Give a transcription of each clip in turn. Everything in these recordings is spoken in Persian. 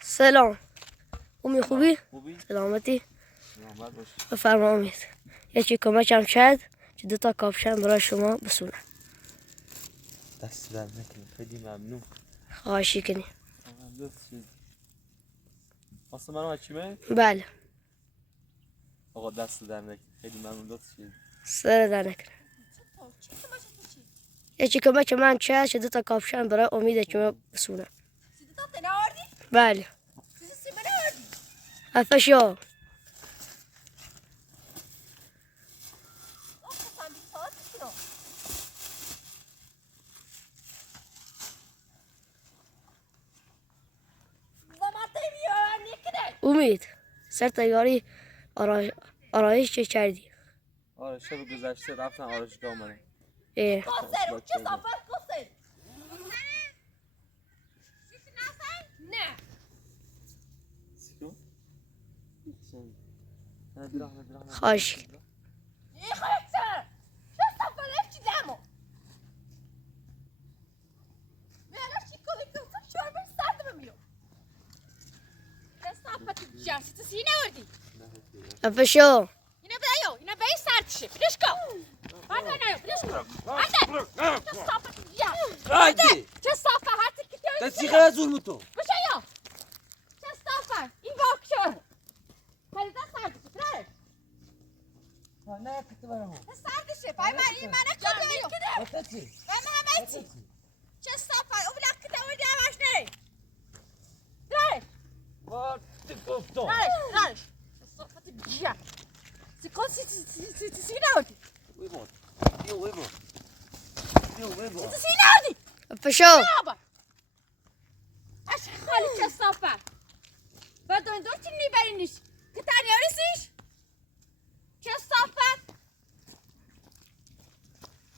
سلام امی خوبی؟ سلامتی؟ بفرما امید یکی کمکم کرد که 2 تا کاپشن برای شما بسونم. دست در نکنی، خیلی ممنون. خواهشی کنی. اصلا منو حکیمه؟ بله. آقا دست در نکنی، خیلی ممنون. لطف شد. سر در نکنه. یکی کمک من کرد که 2 تا کاپشن برای امید که بسونم. بله. افشا امید سر تیاری آرایش چه کردی؟ آره شب گذشته رفتن آرایشگاه اومدن. خواهش افشا Yine bey sertişi. Filişko. Hadi. Hadi. Çestafa hadi gidiyoruz. Tesiğe zulmutu. Bir şey yok. Çestafa. İn bakıyor. Hadi da sertişi. Bırak. Ne kıtı var ama? Sertişi. Bayman iyi bana kalıyor. Atati. Bayman hemen. Çestafa. O bilak kıta oydu yavaş ne? Bırak. Var. Tıkıftı. Bırak. Çestafa hadi gidiyor. Sikon sinavdi. Uyumur. Uyumur. Sinavdi. افشا بابا اش خالی کسافه و دندور چی میبرینش که تنیارسیش کسافه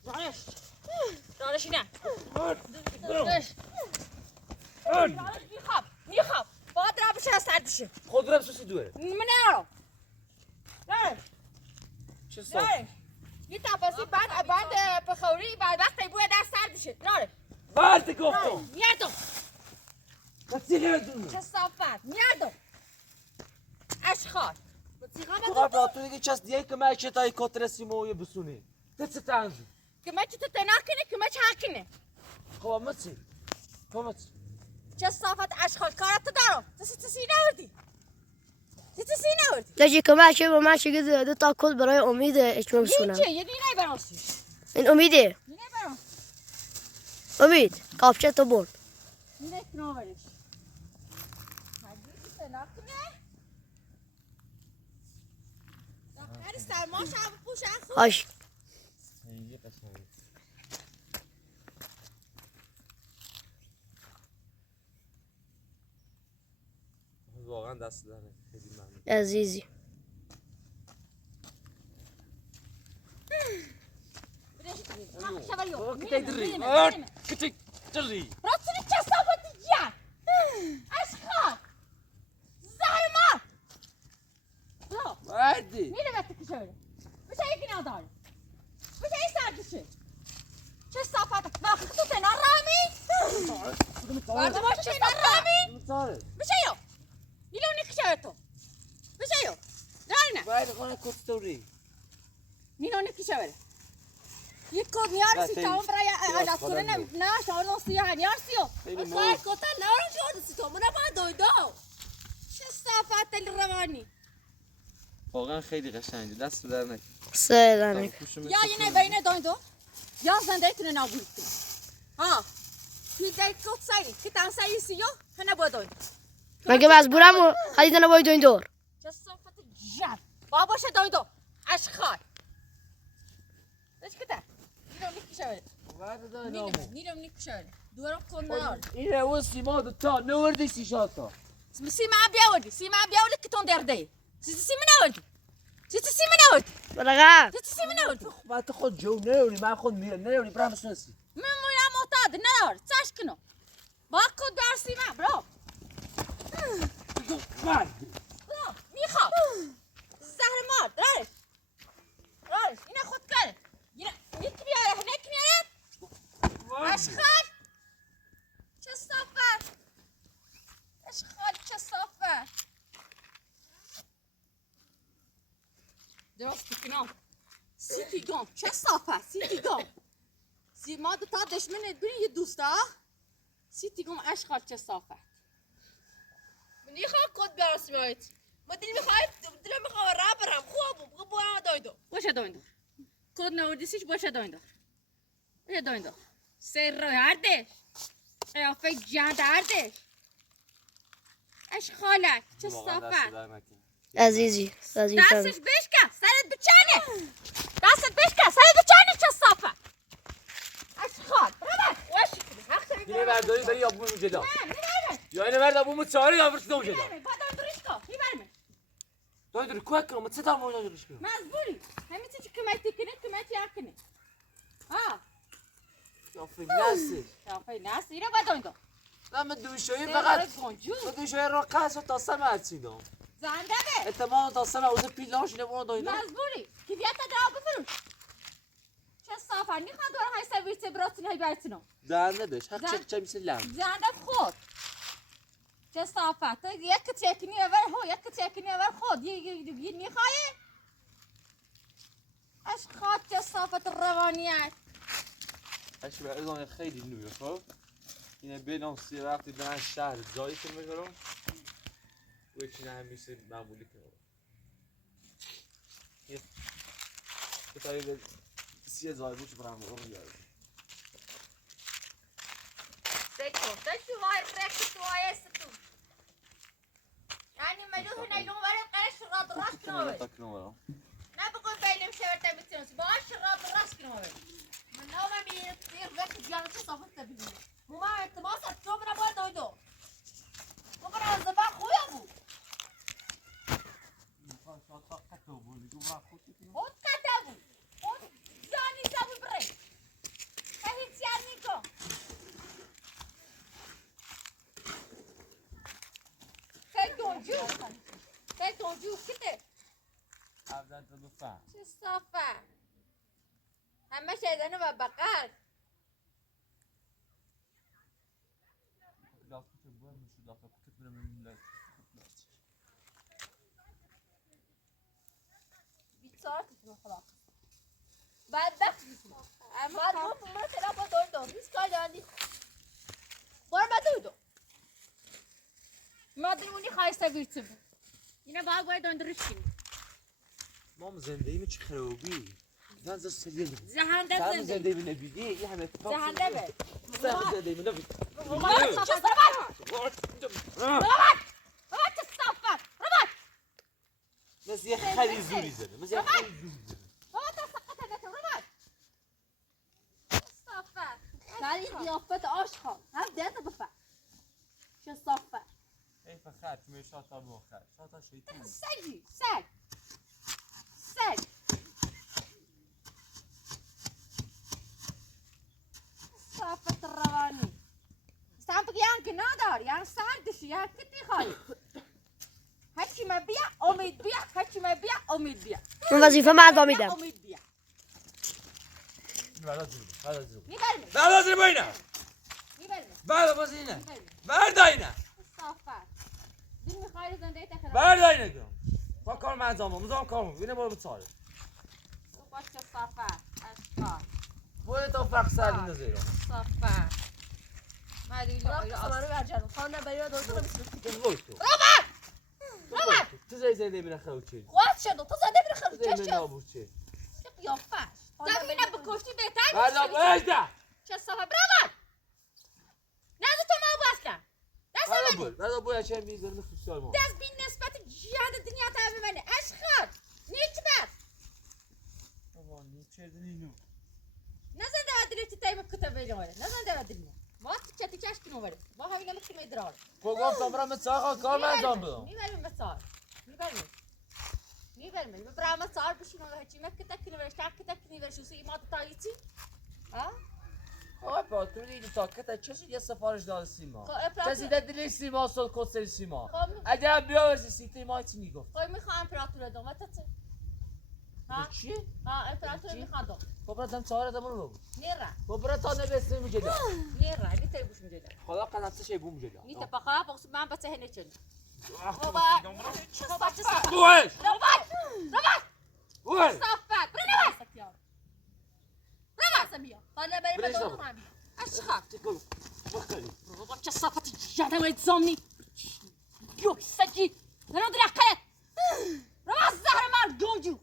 دارش نه دارش میخواب باید را بشه سردشه خود رم سوسی دوه. من نرو دارش چه صاف؟ یه تپاسی بعد بخوری بعد وقتی بوی در سردشه دارش Vardı koftu. میادم Tesiğe zulmutu. کسافت میادم اشخاص Koftu tu دیگه چس دیگه که من شتای کاترسی موی بسونی. تست تنزی. کمچ تو تناکنه کمچ حاکنه Kovamazsın. Kovamazsın. کسافت اشخاص کارت دارم تسی نوردی تسی نوردی یکی کمک به من که 2 تا کل برای امید اجماع بسونم. چه یه دینه براسیش این امیده. دینه براس امید کاپشن تو برد. دینه کنارش هدی تناکنه دختری سرماش هم پوشن خوب خواهش İyi kaşığı. واقعا دست داره. خیلی ممنون. عزیزی. Küçük cırri. راستی کسافتی جا اشخاص زهرما Hadi. میره وقتی که شده بشه یکی نداره بشه این سردشه چه صافت وقتی تو تنار رامی برده باشه تنار رامی بشه یو نیلو نکشه تو بشه یو دارینه باید خانه کتوری. نیلو نکشه بره یک کود نیار سی تاون برای عادت کنه نه شما سیاه نیار سیو خواهد کتا نارو شده سی تو منو با دویدو چه صافت دل روانی واقعا خیلی قشنگه. دست در نکن. سر در نکنه. یا یه بین دویدو یا زنده تونه نابود کنه ها توی دیت کت سایی که تن سایی سیو هنه با دوید مگه مجبورم خریدن باید این دور. چه صافت جب باباشه دویدو اشخار داشت کتا نیرم نیکشه بره نیرم نیکشه بره دورم کن نار اینه اون سیما دوتا نوردی سی شاتا. سیما بیاوردی که تون درده سیما نوردی سیما نوردی برقم سیما نوردی من تو خود جو نوری من خود میرم نوری برام سنسی من مویا معتاد نار چاش کنو با کد بر مرد میخوام زهر مار درش اینه خود کن یکی بیاره نکی بیاره اشخال چه صافت اشخال چه صافت درست بکنم سیتیگام چه صافت سیتیگام ما دو تا دشمنت برین یه دوستا سیتیگام اشخال چه صافت میخوام کد برسمیت ما دل میخواید دل میخوام راه برم خوب برم دایدو باشه دایندو کد نوردیسیش باشه دایندو باشه دایندو سر رو هردش قیافه جند هردش اشخالک چه صافت عزیزی وظیفه دستش بشکن سرت بچنه دستت بشکن سرت بچنه چه صافت اشخال برو واشی کنی حق داری اینه برداری بری آبومو جدا میبرمه یا اینه برد آبومو چاری یا برسی دو جدا میبرمه با دایندوریش کن میبرمه دایداری کوک کنم چه تا مولا دارش کنم مزبوری همین چی کمکی کنی کمکی کنی ها یا فکر نسته قیافه نست اینو با دایندو نه من دوشایی سر فقط گنجو من دوشایی را قصد و تا سمه هرچیدم زنده به احتمال تا سمه اوزه پیلاش اینه برو دایده مزبوری که بیاد تا درا بفروش چه صافت میخوام دورم های سرویس براتون های براتونو دهنده بش حق چه میشه لم زنده خود چه صافت تو یک تکنی اول هو یک تکنی اول خود یه میخوای اشخاص چه صافت روانیت اش به ازان خیلی نویه خب اینه بینام سی وقتی برن شهر جایی که میگرم و یکی نه همیشه معمولی کنم یه بطایی سی زای بوش برم رو یاد دشو وای رکت وای استو یعنی ملوه نیلون ولی قرش راد راست کنه نه بقول بيلم شوية بتنس باش راب راس كنوي من نوم مين تصير بك جال تصفت تبي مو ما انت ما صرت شو بنا بعد دويدو مو بنا الزبان خويا ابو خود كتبوا خود جاني سوي بري هي تيانيكو كل دونجو كده ابدان تو بفهم چه صافه همه شیدنو با بقر دافت تو بور میشه دافت تو برم میلاد بیچارت تو خلاص بعد دفت بعد ما تلا با دویدو بیس کار جاندی برو با دویدو مادرونی خایسته بیرتو اینه باید دندرش کنی مام زندگی می چه خرابی زن زن سریع زهنده سر زنده زندگی می نبیدی یه همه زهنده به سر زندگی می نبید رباط چه رباط رباط چه صافت رباط مثل یه خری زوری زده مثل یه خری زوری زده رباط سقطه نتو رباط صافت سالی ضیافت آشخال هم دیده بفهم چه صافت ای فخر تو شاتا بخر شاتا شیطون سگی سگ سگ صافت روانی استان بگیان که ندار یعنی سردشی یعنی کتی خواهی هرچی ما بیا امید بیا هرچی ما بیا امید بیا من وظیفه مردم میدم امید بیا بعد زیر بعد زیر میبرمه بعد زیر باینا میبرمه بعد باز اینه میبرمه بعد داینا صافت دل میخوای زنده تخرا بعد داینا کن با کار مزامم مزام کار میکنه برو بتاره باش صافت اشکال برو تا فقط سر نزیرم صافت مدیلا رو برجن خانه برای دوستو بسیار برو تو تو زی زنده می نخواه چی خواهد شد تو زده بری خرد زی می چه نابود چی چه قیافش زمینه بکشی بهتر بعد میشه باید چه صافت برابر نزد تو ما باز کن دست منی بعد باید چه میذارم خصوصا ما دست بین نسبت جهان دنیا تا ببینه اشخاص نیچ بس بابا نیچه دینو نزن دو دلیت تایم کتاب بیاره نزن دو دلیت ما چتی چش کنو بره ما همین نمیتونیم ادرار گفت برام مثلا کار مزام بدم میبریم بسار میبریم برام مثال بشینو هیچی مکه تکنی ورش تک تکنی ورش وسی ما تاییتی ها آقا پاتون دیدی ساکته چه یه سفارش داد سیما خب امپراتور کسی دل سیما سال کسر سیما خب اگر بیاورسی سیتی ما چی میگفت خب میخوام امپراتور دوم چه ها چی؟ امپراتور میخوام دوم خب براتم چهار ادامون رو بگو نیره خب براتان نبسته میگه نیره نیت بوش میجه خدا قناعت شی بوم جدا نیت بخواه بخش من بچه هنه چن بابا بابا چه صفت بوش ربات بوش صفت برو نبست برو سمیا حالا بریم به دور هم اشخاص تقول بخلي بابا چه صفت جاده و اتزامنی یو سجی نرو درخت ربات زهر مار گونجو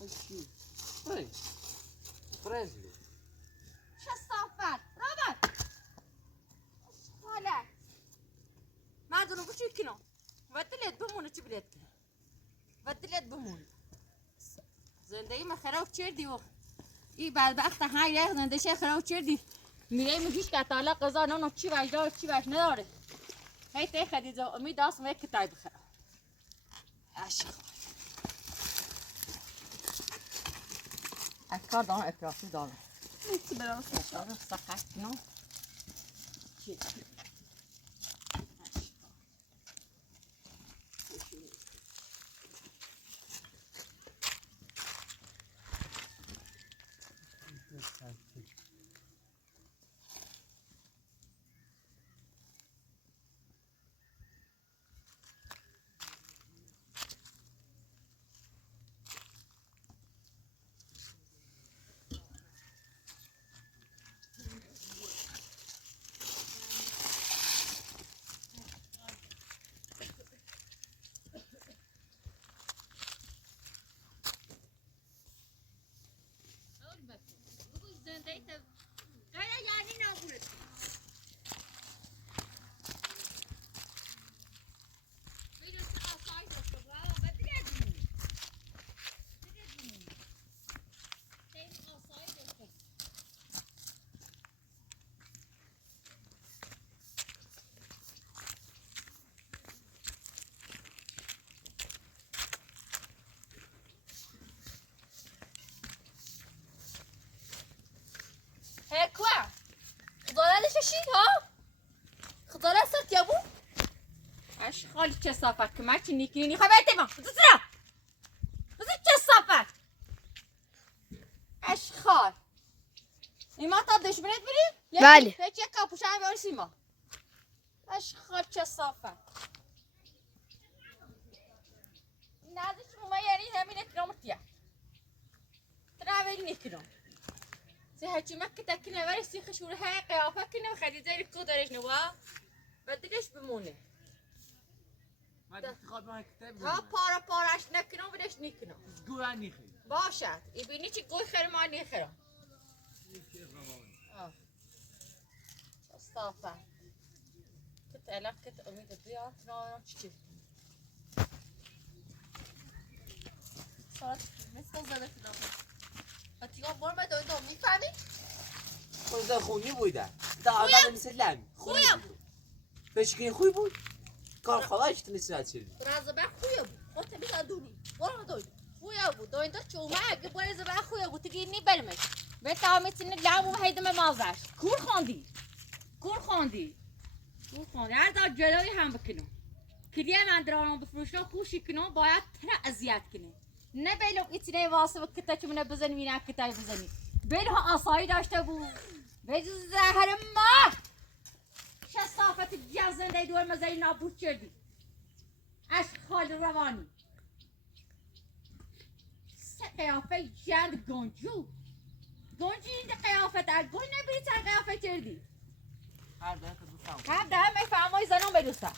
ايشي فريزلي چه صفت ربات حالا مردونو بچو کنو ودلیت بمونه چی بلیت کنه ودلیت بمونه زندگی ما خراب کردی و این بدبخت های ریخ زندگی خراب کردی میگه میگیش که تعالی قضا نه چی وجه داره چی وجه نداره هی تی خدیجه امید داست یک کتاب بخره عشق افکار دارم افراطی دارم نیستی برام دارم سقط نه چی هكوا خضارة شاشين ها خضارة صرت يا ابو اش خالي كصافك ما تنيكيني خبيتي ما تسرع بس كصافك اش خال ما تقدرش بنت بري بله. هيك كابوش عم بقول سيما اش خال كصافك نازل شو ما يعني همين كرامتيا ترى نكرم هاتي مكة تاكلنا بري سيخش ورها قيافة كنا وخدي زي الكودة ليش نوا بدلش بمونه ما تخاف ما كتاب ها پاراش نکنم بدش نکنم گو نیخی باشد ایبینی چی گوی خیر ما نیخرم استافه کت علاق کت امید بیاد نه چی ساعت مثل زده کنم اتیگاه بار من دارم میفهمی؟ خود خونی بوده دا آدم مثل لمی خویم بود فشکین خوی بود کار خواهش تنیسرد شدی رازبه خویم بود خودت بیتا دونی برو دوید خویم بود دوید دار چومه اگه باید زبه خویم بود تگی نی برمش به تامیتین لامو هیدم مازش کور خواندی هر دا جلوی هم بکنم کلیه من درانم بفروشم خوشی کنم باید تر اذیت کنه نه بیلو ایتینه واسه و کتا که منه بزنی وینا کتای بزنی بیلو آسایی داشته بود بیجو زهر ما چه صافت جن زنده دور مزایی نابود کردی اشخال روانی سه قیافه جند گنجو این قیافت اگل نبری تا قیافه کردی هر ده تا دوستم هم ده هم میفهمای زنم بدوستم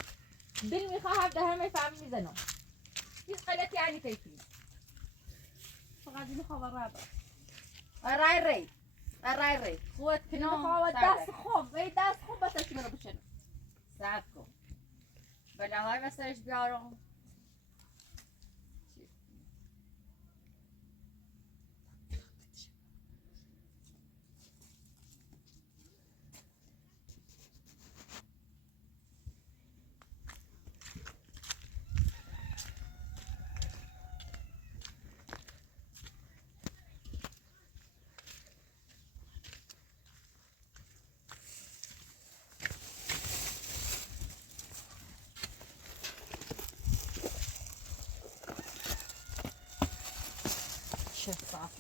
دل میخواه هم ده هم میفهمی میزنم هیچ غلطی یعنی کیفی فقط میخواه ورابه رای ری خود کنم دست خوب بسرشی منو بشنم سعب کن بله های بسرش بیارم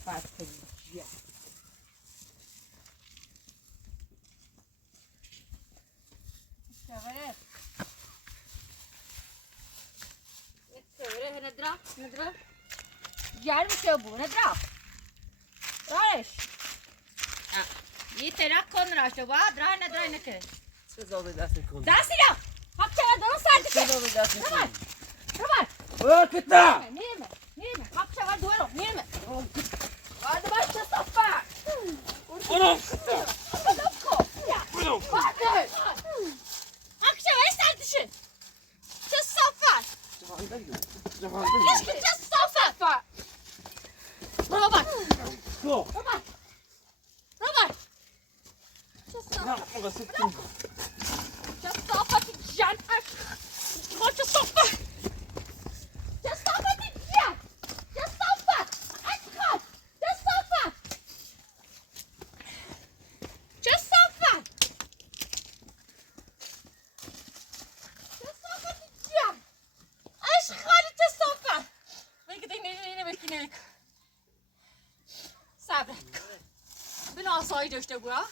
صافت جیه شغله شغله ندرا جار میشه بو ندرا راش یه ترک کن راشه بعد راه ندرا نکه چه زاده دست کن دستی را حق چرا درست چه سرد زاده دست کن رمان کتا نیمه حق چرا دویرو نیمه بعد باش تصفر برو برو حق چرا سردشه چه صفر ليش كنت تصفر روبرت روبرت كصافة الجنة ما كصافة كصافة الجنة كصافة أدخل كصافة كصافة كصافة الجنة أشخال كصافة بكنيك صبرك بنا عصایی داشته بوا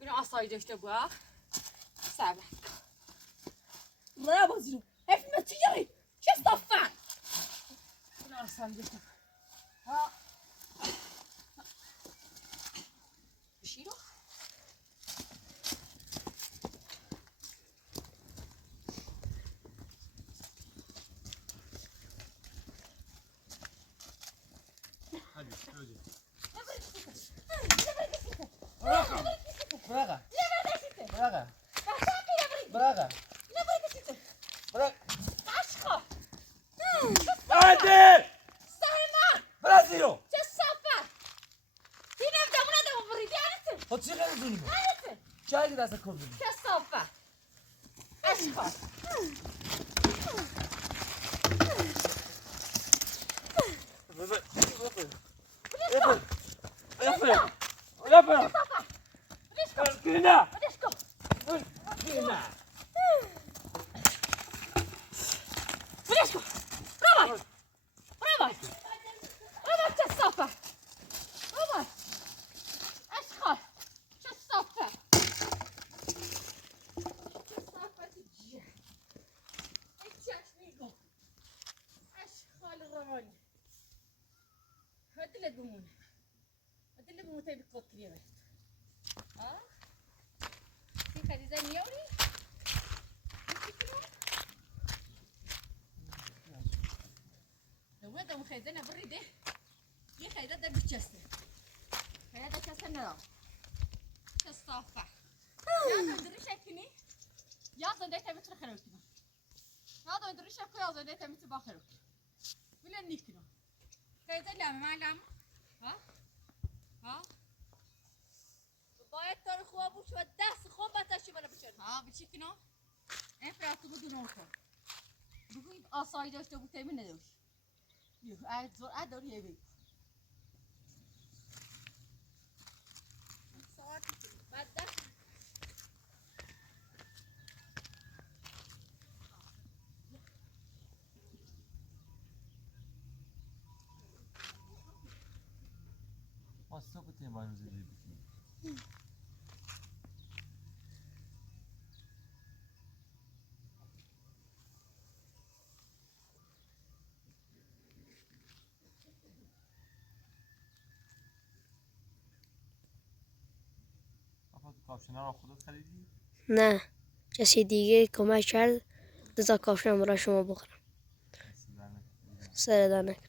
بنا عصایی داشته بوا صبرك مرا بازیرو افنا تیاری چه صفن بنا عصایی داشته ها بشیرو Braga. Braga. Braga. Braga. عشقا Hadi! سهمان Brasil! چه صفن اینم دمونه دمو بریدی آنته خود چی غیر زونی من؟ آنته چه اگه دست کن زونی؟ چه صفن عشقا Kirina! بدشکو Kirina! بدشکو برابر برابر برابر چه صفن برابر عشقا چه صفن چه صفن جیه ای چشمیگو عشقال روانی هدلت بمونه هدلت بمونه تبي تقتلي بس ها في خديجة نيوري لو هذا مخيزنا بري ده يا خيزة ده بتشسر خيزة تشسر نرى تصافح يا تدري شكني يا زندي تبي تخرجنا هذا تدري شكو يا زندي تبي تباخرك ولا نيكنا خيزة لا ما لام ها باید تار خواب بود و دست خواب بتشی منو بچرد ها بچکنم این فراتو بدون اونکو بگوی آسایی داشته بود تیمی نداشت یه زرعت داری یه بگو ساعتی بعد دست Nossa, que tem mais uns aqui. کاپشن‌ها رو خودت خریدی؟ نه کسی دیگه کمک کرد 2 تا کاپشن برای شما بخورم سر در نکنه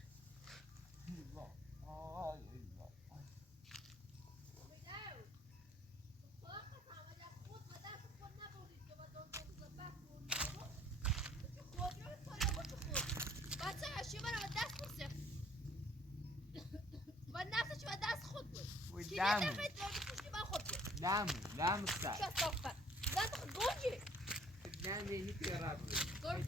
لام سر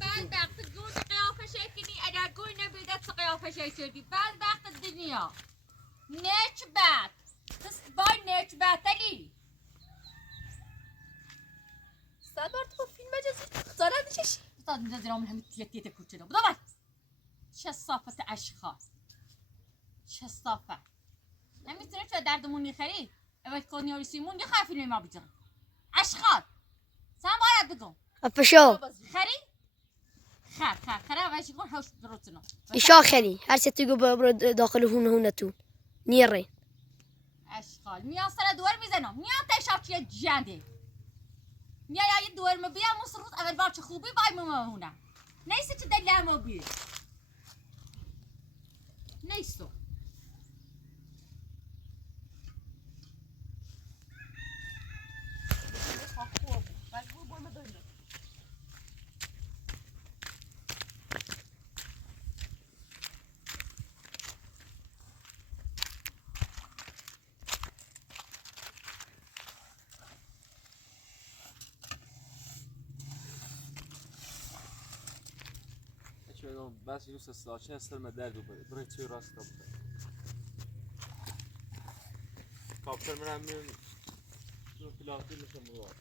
بدبخت گوز قیافه شکنی اگر گوی نبیدت قیافه شدی بدبخت الدنيا نكبت تصباي نكبت لي صبر تو فیلم مجازی زارد چشی استاذ نزل من هم تيتي كوتشنا بدبر شو صافة اشخاص چه صافه نمیتونه چه دردمون نخری اول کنیاری سیمون یه خواهی فیلم ما بیجان اشخال سن باید بگم افشا خری خر اول شکن هوش دروتنو ایشا خری هر چه تو برو داخل هونه تو نیره اشغال میان سر دور میزنم میان تشاب چیه جنده میان یه دور مبیا مصروف اول بار چه خوبی بای ممهونه نیست چه دل ما بی نیستو بس يوسف الساعة استلم الدار دوباره برای توی راست کابتر کابتر من تو فلاتی میشه مواد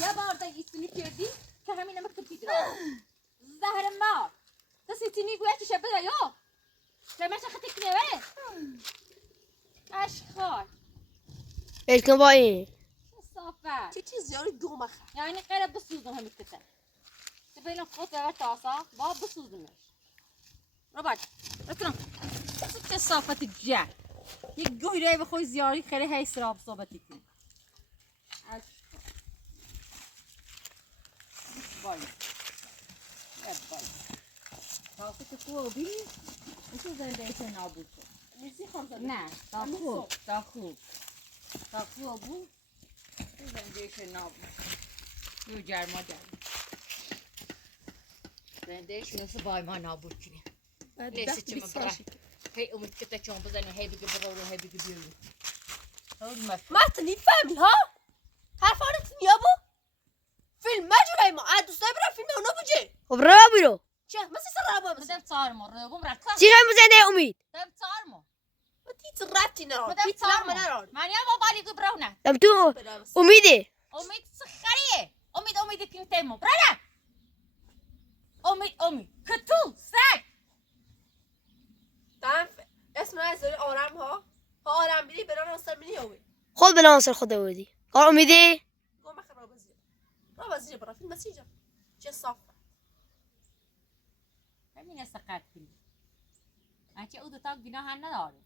یه بارده ایستونی کردی که همین نمک تو پیدرا زهر مار تا سیتینی گویا چی شبه دایو رمش خطی کنه اشخال ايش كان باين صافه چه چیز یاری دو مخه یعنی غیر بسوزم همین کتن تبین خود اول تاسا با بسوزمش رباط رتنا چه صافت جه یک گویره به خوی زیاری خیلی هی سراب صحبتی کنی باي باي تاخذ تقوى بي وشو زنديش نابوتو نزی خمسه نه تاخذ ابو شو زنديش نابوت يو جرما زنديش نفس باي ما نابوت كني ليش تشم برا هي امك كتا چون بزني هي بيجي برا هي بيجي بيرو هون ما نفهمی ها حرفانت نیابو فیلم مجموعه ما دوست دارم فیلم اونا بوجه وبرا بيرو چه مثل سر رابا بدم صار مره بوم ركز تيجي مزنه اميد بدم صار مو ما تيجي رابطي نرى بدم تيجي صار لغمة نرى ماني ما بالي قبرونا لم تو اميدي امید سخریه امید کنتمو برانا امید کتو سگ دارم اسم از آرام ها آرام بیری بران اصلا منی اوی خذ بالعنصر خذ ودي قال اميدي گم بخیر رابا زیر برا فیلم مسیجا چه صاف همین سقط کنی انچه او دوتا گناه هم نداره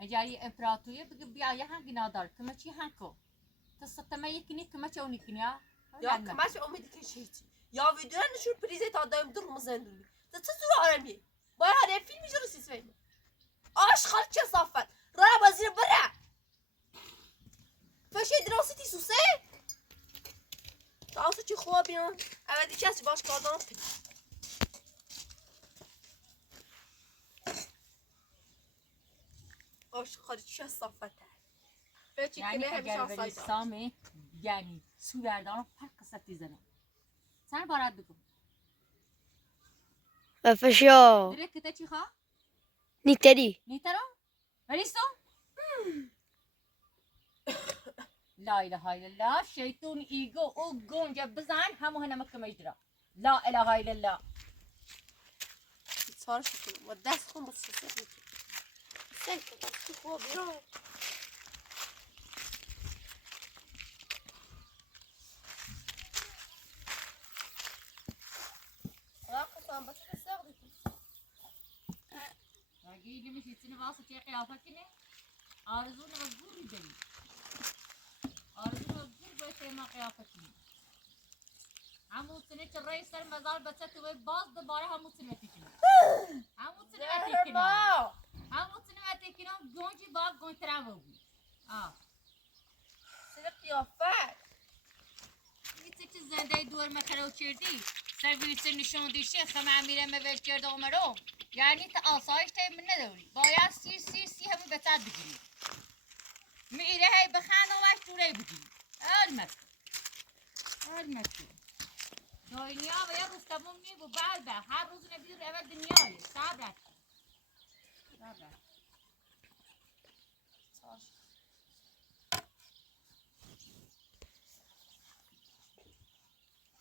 اجایی امپراتوری بگه بیا یه هم گناه داره کمه چی هم کو تو ستمه یکنی کمه چه اونی کنی ها یا کمش امید که شیچی یا ویدیو نشون پریزه تا دایم در مزندونی ده چه زور آرامیه باید هر فیلمی جلو سیز فهمه آشغال چه صافت رابا زیر برا فشه دراستی سوسه تا چی خواه بیان اول دیگه از باش کردم آشغال چه صافته بچی یعنی که اگر همیشه بری آسایده سامی یعنی سوگردان هر قصتی زنم سن بارد بگو فشیا دیره کته چی خواه؟ نیتری نیترا؟ وریستو؟ لا اله الا الله شیطون ایگو او گونجا بزن همو هنمک مجدرا لا اله الا الله صار شكل وداس خمس شسر سنك بس هو بيرو راقصة بس تستخدم اگه اللي مش يتسني واسه تي قيافه كنه آرزو نغزور يدري آرزو نغزور بيتي ما قيافه كنه همو سنه الرئيس سر مزار بچت وي باز دوباره همو سنه تكنه همو سنه تكنه همو سنه تكنه گونجي باغ گون ترامو سنة قيافات چه زنده دور مخرو کردی سرویس نشون دیشه خم امیره مول کرده عمرو یعنی تا آسایش تیم من نداری باید سی همو بتر بگیری میره هی بخند و وش دوره بگیری المکو دنیا و یا روستمون میگو بلده هر روز نبید رو اول دنیایی صبرت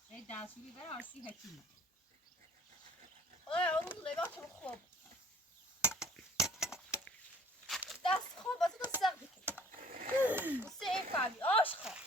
ای دستوری بر آرسی حکیمه عروض لباسهم خوب دست خوب بس تستخدم وسيف فعلي اشخر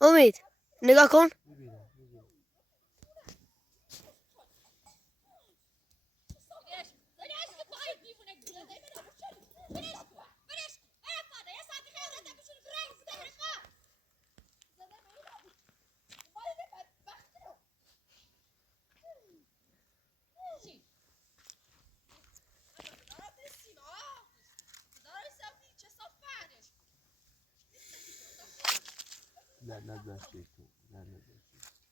امید نگاه کن لعنت بر شیطون لعنت بر شیطون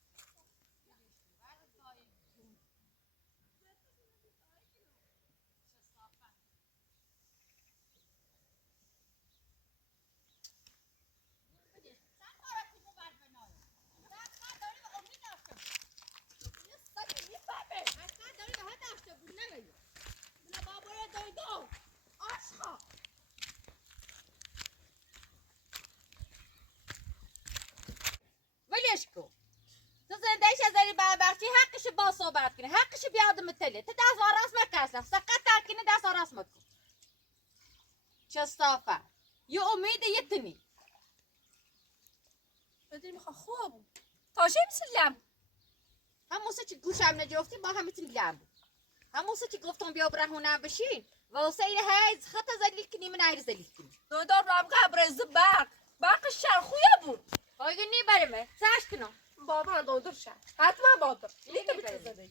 وليش كو تزنديش زي بابختي حقش با صحبت کنه حقش بیاد متله تو دست راست مکسل سقط تاکنه دست راست مکن چه صافه یه امید یتنی بدري مخا خوب تاجي مسلم هموسه چی گوشم نجفتی با هم میتونی لعب هموسه چی گفتم بیا برهونم بشین واسه این هیز خطا زلیل کنی من عیر زلیل کنی دار رام قبر زبق باقي الشهر خويا بون آگه نی برمه سرش کنم بابا دودر شهر حتما بابا ليه بتزدي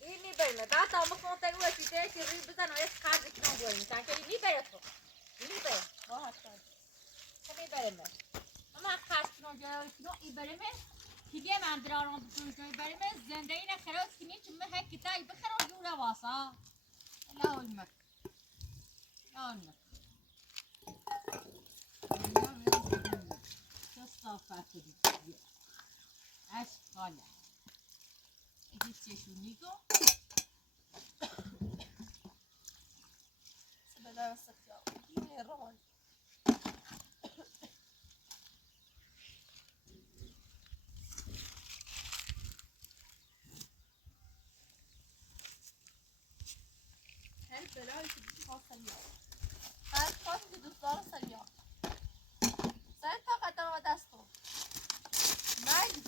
اینی برمه بعد تا مخون تگو وسیده که روی بزن و یک خرد کنم بویم سن که اینی بره تو اینی بره با حتما خب برمه اما خرد کنم جای کنم ای برمه دیگه من درارم بزرگ جای برمه زنده این خلاص کنی چون من هک کتایی بخرم جورا واسا لا المك لا المك صافات دي اش طالع اجيت شو نيكو بدأ السكتة دي الروان هل بلاي تدوس سريع هل خاص تدوس سريع سنتا قدر ودستو مالي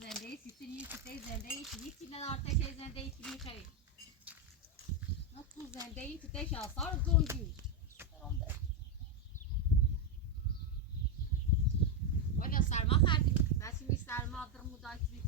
زنده سیتری سیتی زنده هیچی ندارته که زنده تری خیر تو زنده سیتی آثار زنگی ولی سرما خردی بسی می سرما در مدت می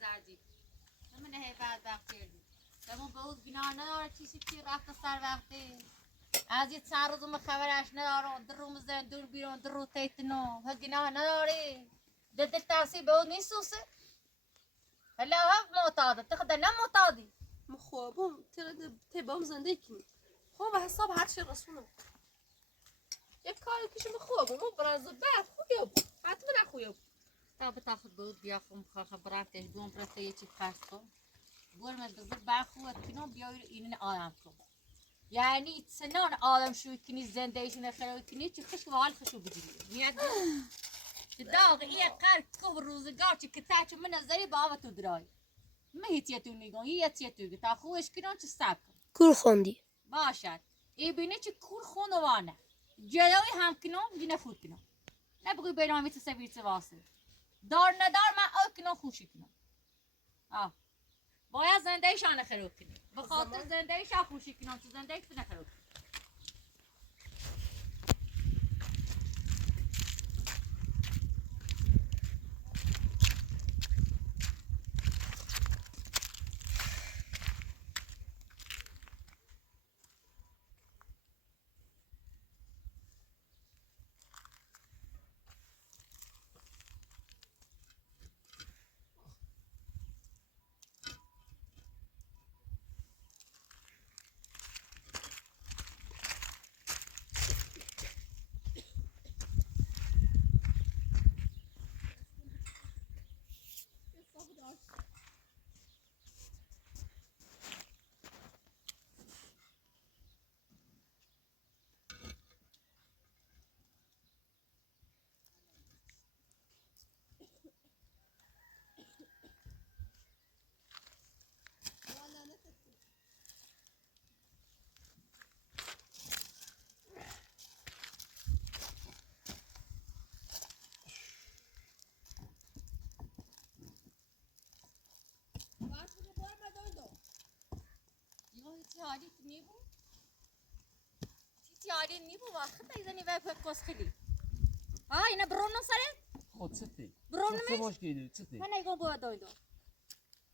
زردی من هی بعد وقت کردی تمام بود بنا نداره چیزی که رفت سر وقتی از یه چند روز خبرش نداره در روم زندون بیرون در رو تیتنو ها گناه نداره دد تاسی بود میسوسه هلا هم معتاد تاخد نه معتادی مخوابم ترى تبام زنده کنی خواب حساب هر چی رسونه یک کاری کش مخوابم مو براز بعد خویاب حتما نخویاب تا بتاخد بود بیا خبراتش دوم برای یه چی خاص کن گور من بزر باخود کنم بیایر این آدم کن یعنی سنان آدم شوی کنی زندهش نخرای کنی چی خوش و حال خوشو بگیری میاد داغ این قرد کو روزگار چی کتاچ من نظری با تو درای مهیتیتو میگم یهیتیتو تا خوش کنم چی سب کن کور خوندی باشد ای بینه چی کور خونوانه جلوی هم کنم یه نفوت کنم نبگوی برنامه تصویر واسه دار ندار من او کنم خوشی کنم باید زنده شان خراب کنی به خاطر زنده شان خوشی کنم تو زنده تو نخراب کنی حالی نیبو چی حالی نیبو وقت ایزنی وای پکوس خیلی اینا برونم سره خود ستی برونم چه مشکلی چتی من ایگون باید دایدو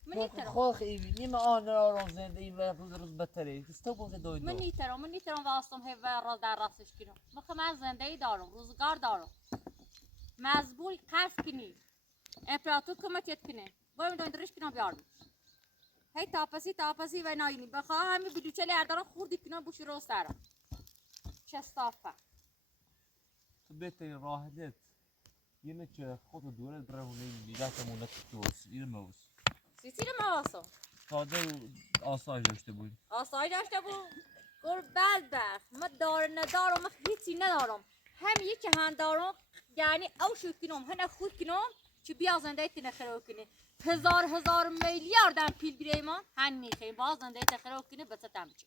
من نیترم خود خیلی نیم آن را زنده این وقت روز بدتره تو بود دویدو من نیترم واسم هی راز در راستش کنم من زنده ای دارم روزگار دارم مزبور قرض کنی امپراتور کمکت کنه باید دایدرش کنم بیارم هی تاپسی و ناینی بخواه همین بلوچه لردارم خوردی کنم بوشی رو سرم چه صافه تو بهترین راحتت یه چه خود دوره برهونه میگه تمونت توس این موز سیسیر مواسو ساده آسایش داشته بود داشته بود گر بدبخت من دار ندارم من هیچی ندارم هم یکی هن دارم یعنی او شد کنم هنه خود کنم چی بیا زنده ایتی نخرو کنی هزار میلیارد پیل بیرمان هنی خیلی باز زنده تخرو کنه بتتم بچه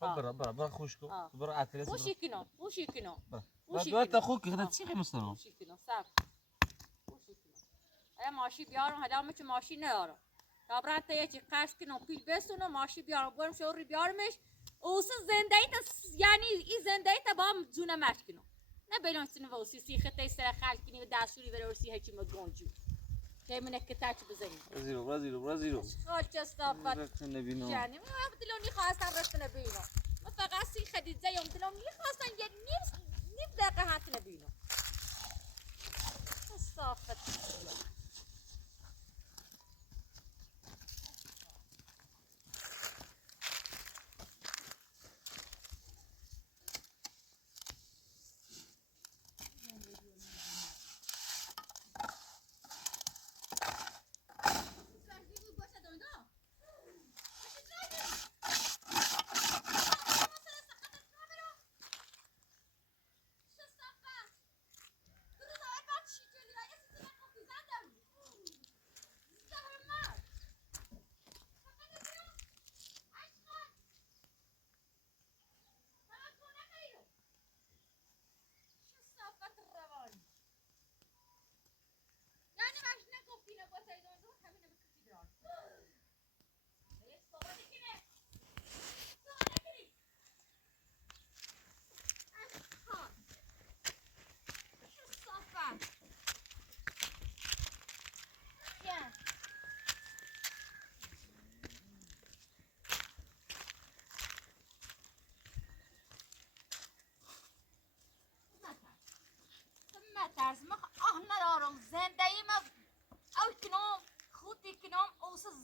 خب برا خوش کن برا عتله خوشی کنم برا تا خوک خدا چی خیلی مستنم خوشی کنم سب خوشی کنم ماشی بیارم هدا میشه ماشی نیارم کابرات یه چی قرض کنم پیل بسونم ماشی بیارم برم شوری بیارمش اوس زنده یعنی این زنده تا با هم جونه مش کنم نه بلون سینه و اوسی سی خطه سر خلق کنی و دستوری بره ورسی هیچی مگونجو که من کتاچ بزنی برازیلو خاک استافت نبینم یعنی من دلونی خواستم رفت نبینم من فقط سی خدید زیم دلونی خواستم یه نیم دقیقه هات نبینم استافت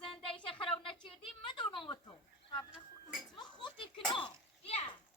زندگی چه خراب نچیدی مدونم و تو ما خودی کنم بیا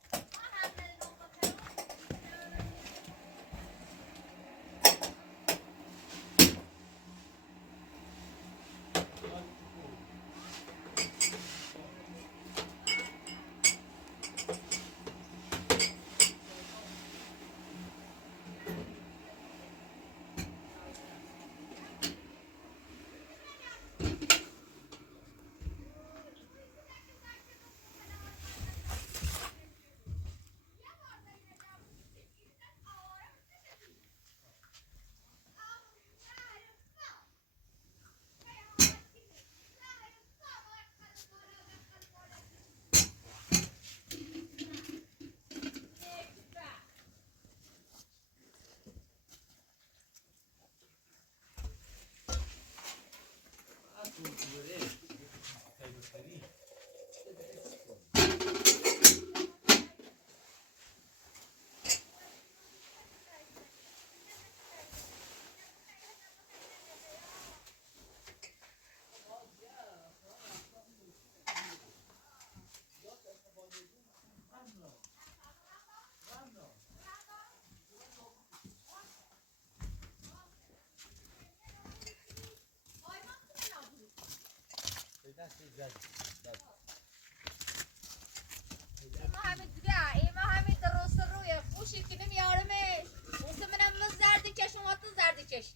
ایما همین درست روی خوشی که نمیارمش واسه منم من زردی کشم و تو زردی کشی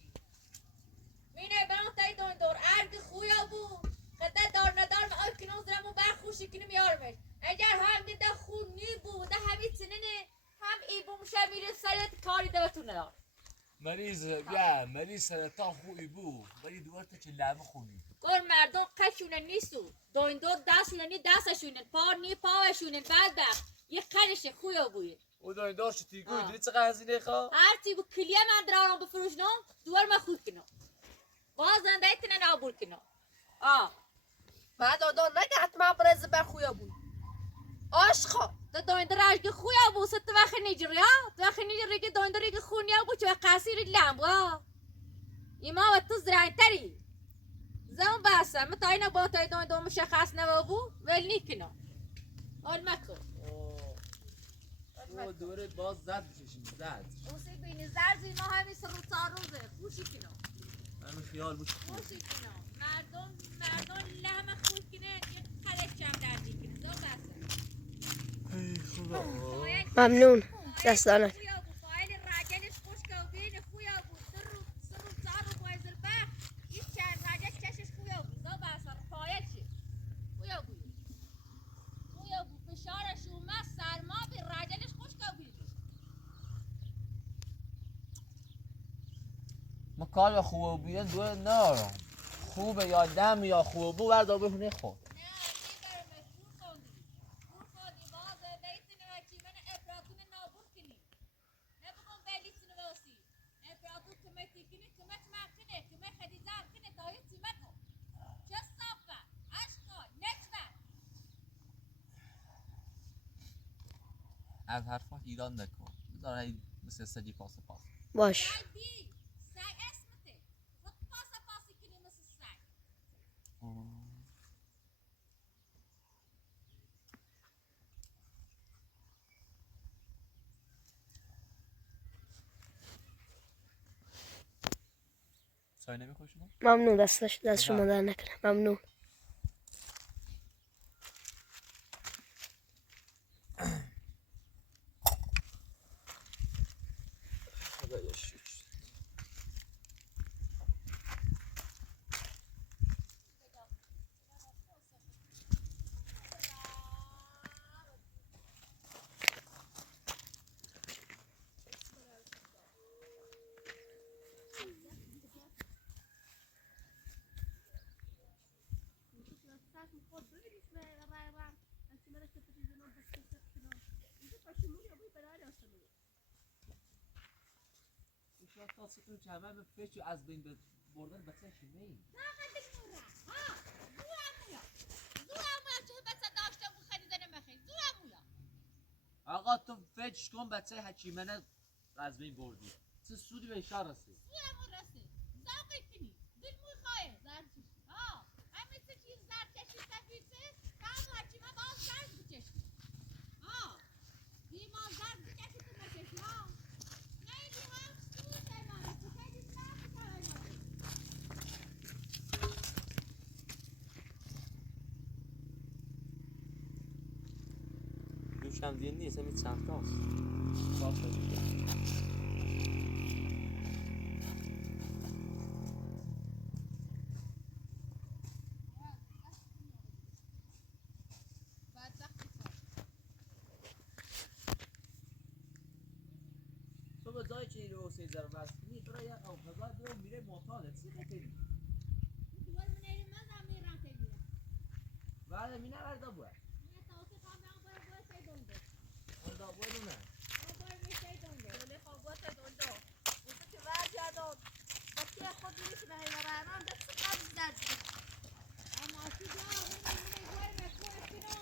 مینه برام تایی دور ارگ خویا بود خدا دار ندار ما کنون زرمو بر خوشی که نمیارمش اگر هم دیده خون نی بود همین سنینه هم ای بومشه میره سرت کاری دوتون ندار مریض سرطان خوبی بود ولی دوباره چه لعبه خونی کار مردم قشونه نیستو دور دستشونه نی دستشونه پا نی پاوشونه بدبخت یه قرش خویا بوی او دایندار شتی گوی دیدی چقدر هزینه خواه هرچی با کلیه من درارم بفروشنم دوار من خود کنم باز زنده ایتونه نابول کنم بعد آدان نگه حتما برز بر خویا بود آشخا تو دایندار اشگه خویا بود ست وقت نیجری ها تو وقت نیجری که داینداری که خونیا بود چه قصیری لم ایما و تو زرنگتری زمان بحثم من تا اینا با تای دایندار مشخص نبابو ولی نیکنم آن مکن دوره باز زد بششیم زد اوسی بینی زرزی ما همین سر و روزه خوشی کنم همین خیال بود خوشی کنم مردم لحمه خوش کنه یه خلک چم دردی کنه زمان بحثم ممنون دستانک خویا بود فایل راجلش خوش که و بین خویا بود سر و چار و بایز البخ یه چند راجل چشش کار خوبه بیه دوه نارم خوبه یا دم یا خوبه بو بردار بهونه خود از حرفات ایران نکن بذار مثل سدی پاس باش چای نمیخوای شما؟ ممنون دست شما در نکنه ممنون تاستون چهمه به فچو از بین بردن بچه شمایی آقا تو فچ کن بچه حکیمنه از بین بردی چه سودی به شهر رسید دوشم دیگه نیست همین چند تاست صافه دیگه تو به جای چه رو سیزر واسطی برای آفریقا دو میره معتاد چی بکنی؟ ولی می نورده بود. onda bueno ne? ولی خب باید دونده اوزه که ورد داد وقتی خود دیگه که به هیله برنام دست قبل زد اما اصلی جا همین گوی مکو اکنو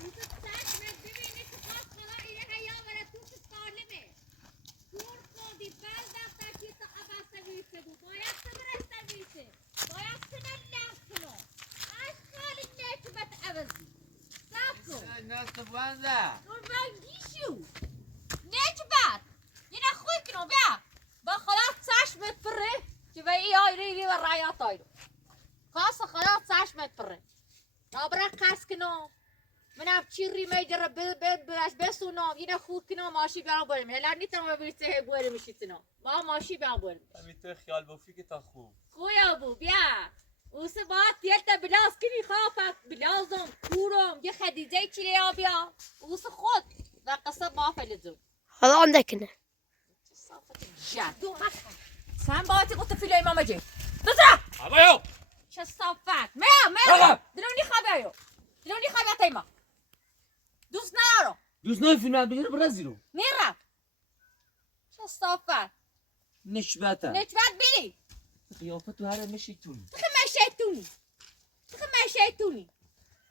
اوزه سک مد ببینی که خواست خلا ایره هیا وره توش سالمه کور کندی بل دفتر که تا عباس ویسه بود باید سبرست ویسه باید سنن لحظ کنو اشکال نکمت عوضی سب کن نست بنده نورمنگیشو نکبت یه نخوی کنو بیا با خلاص چشمت پره که به ای آیری و رایات آیرو خاص خلاص چشمت پره نابرا قص کنو منم چیری میجره بلش بسونم یه نخود کنو ماشی بیان بریم هلا نیتم بیرته گوره میشیتنو ما ماشی بیان بریم همین تو خیال بافی که تا خوب خویا بو بیا اوسه باید دیلتا بلاز کنی خواه بلازم کورم یه خدیجه چیلی ها بیا اوسه خود و قصه با فلزون حالا عندكنا جدو سن باید قطع فیلای ماما جی بزرع آبایو چه صافت میا دلونی خوابه دلونی خوابه تایما دوست ندارم دوست نه فیلم بگیر برزیرو میرم چه صافت نشبته نجبت بیری قیافه تو هر میشیتون تخمه شیطونی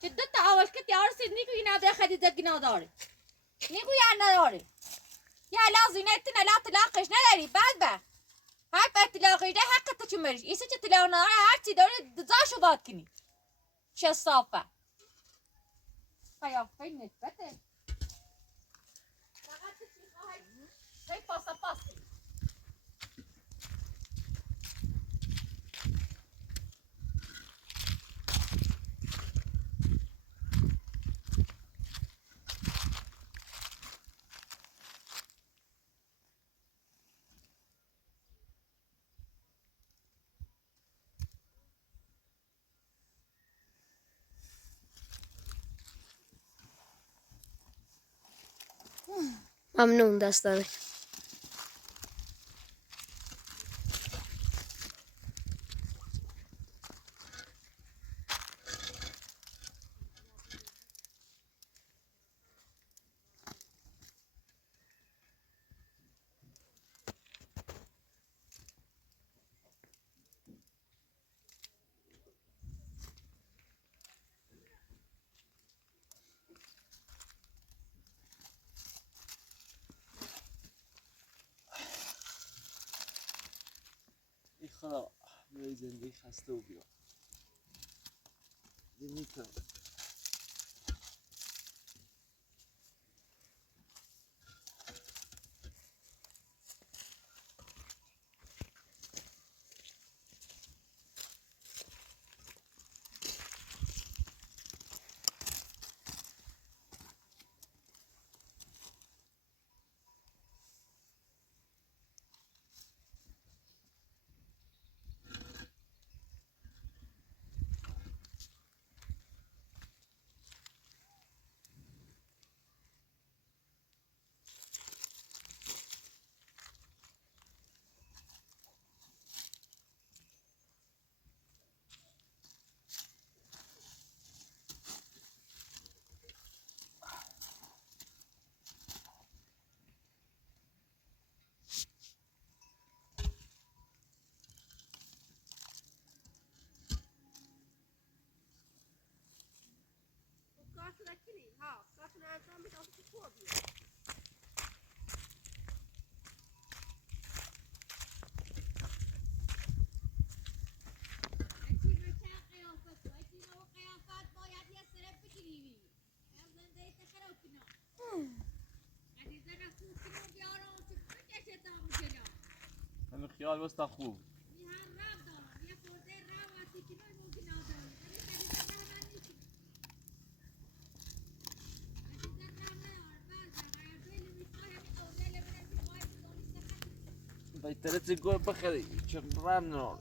که دو تا اول که تیار سید نیکو این عبده خدیجه گنا داره نیکو یا نداره یا لازی نیتونه لا طلاقش نداری بعد به هر پر طلاقی ده حق تا چون بریش ایسه چه طلاق نداره هر چی داره دزاشو باد کنی چه صافه قیافه نسبته فقط چی خواهی هی پاسا پاس کنی ممنون دست دارك خدا به زندگی خسته و بیا نمیتونم همین خیال بستا خوب بهتره تگو بخری چه ممنون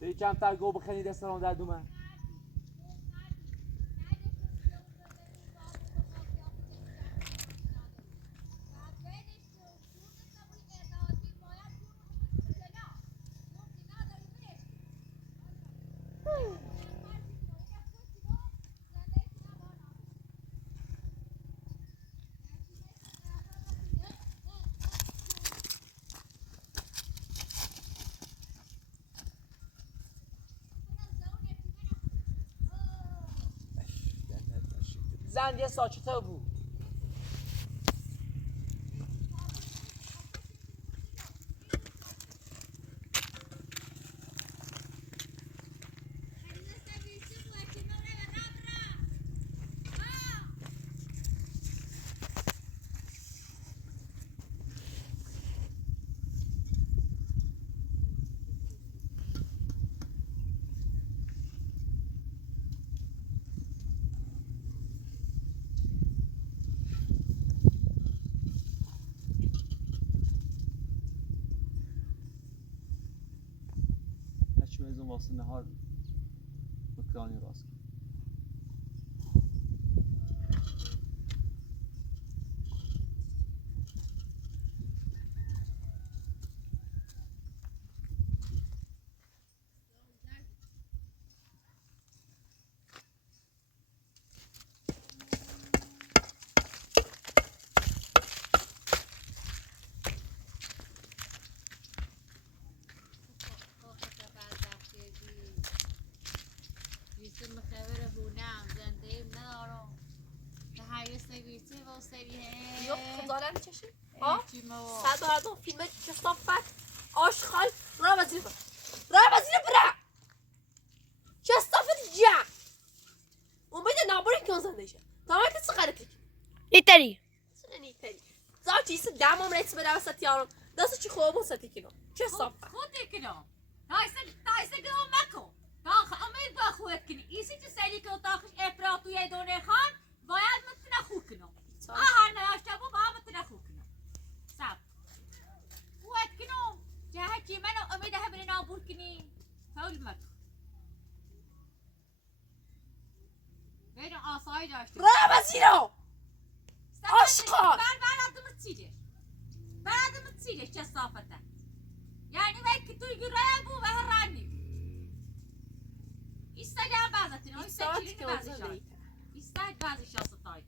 به کمتر گو بخنی دستان در دومن زن یه ساچته بود واسه نهار مکانی راست Yok kızlarla mı çeşit? Ha? Sen de aradın filme Çestafet Aşkal Ramazini bırak Çestafet ya Umide naburi ki ondan değişe Tamam ki sıkarı klik ایتری Sen iyi teri Zaten iyisi demem resmi de satıyorum Nasıl çıkıyor bu satıkino Çestafet خود کنم تایسته کنم مکن تاخ امید با خود کنی ایسی چه سری که اتاقش افراطوی دونه خان باید متنه خوب کنم هر نیاشته بود باید متنه خوب کنم سب خود کنم جهه چی منو امید همین نابور کنی فول مکن وزیرا آشقال بر adımı çiğdir kesafete. Yani belki duyguraya bu ve herhangi. İster gel bazetin, o ister çiğrini bazı İster bazı şahsı tay.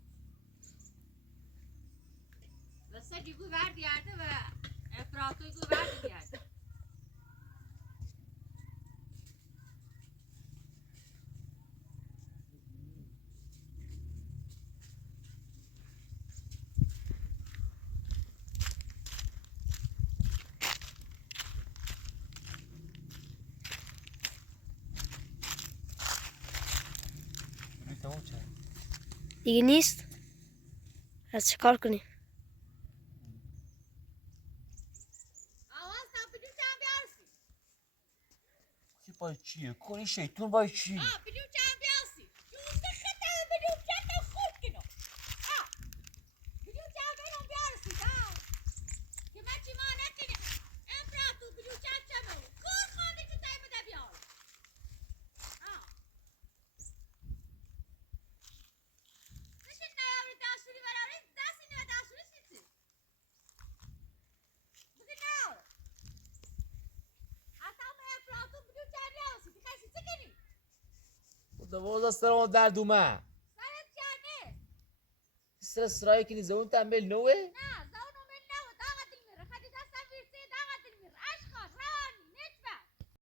Ve sevgi verdi yerde ve efratı verdi yerde. تمام شد. دیگه نیست. از چه کار کنیم؟ Avaz da bilirsen bir arası. چی پای چیه؟ کنی شیطون پای چی؟ Bilirsen bir arası. Yüzde kadar bilirsen de kurt günü. Bilirsen benim bir arası da. Kime cimane kini. Enfratı bilirsen çemeli. Korkanı tutayım da bir arası. Düşün ne yavru daşını veririz. Daşını ve daşını silsin. Bugün ne yavru? Atam enfratı bilirsen bir arası. Dikkat silsin kini. دوازده سر در دومه Sayın yani. سر سرایی که نیزه اون تنبیل نوه نه زاویه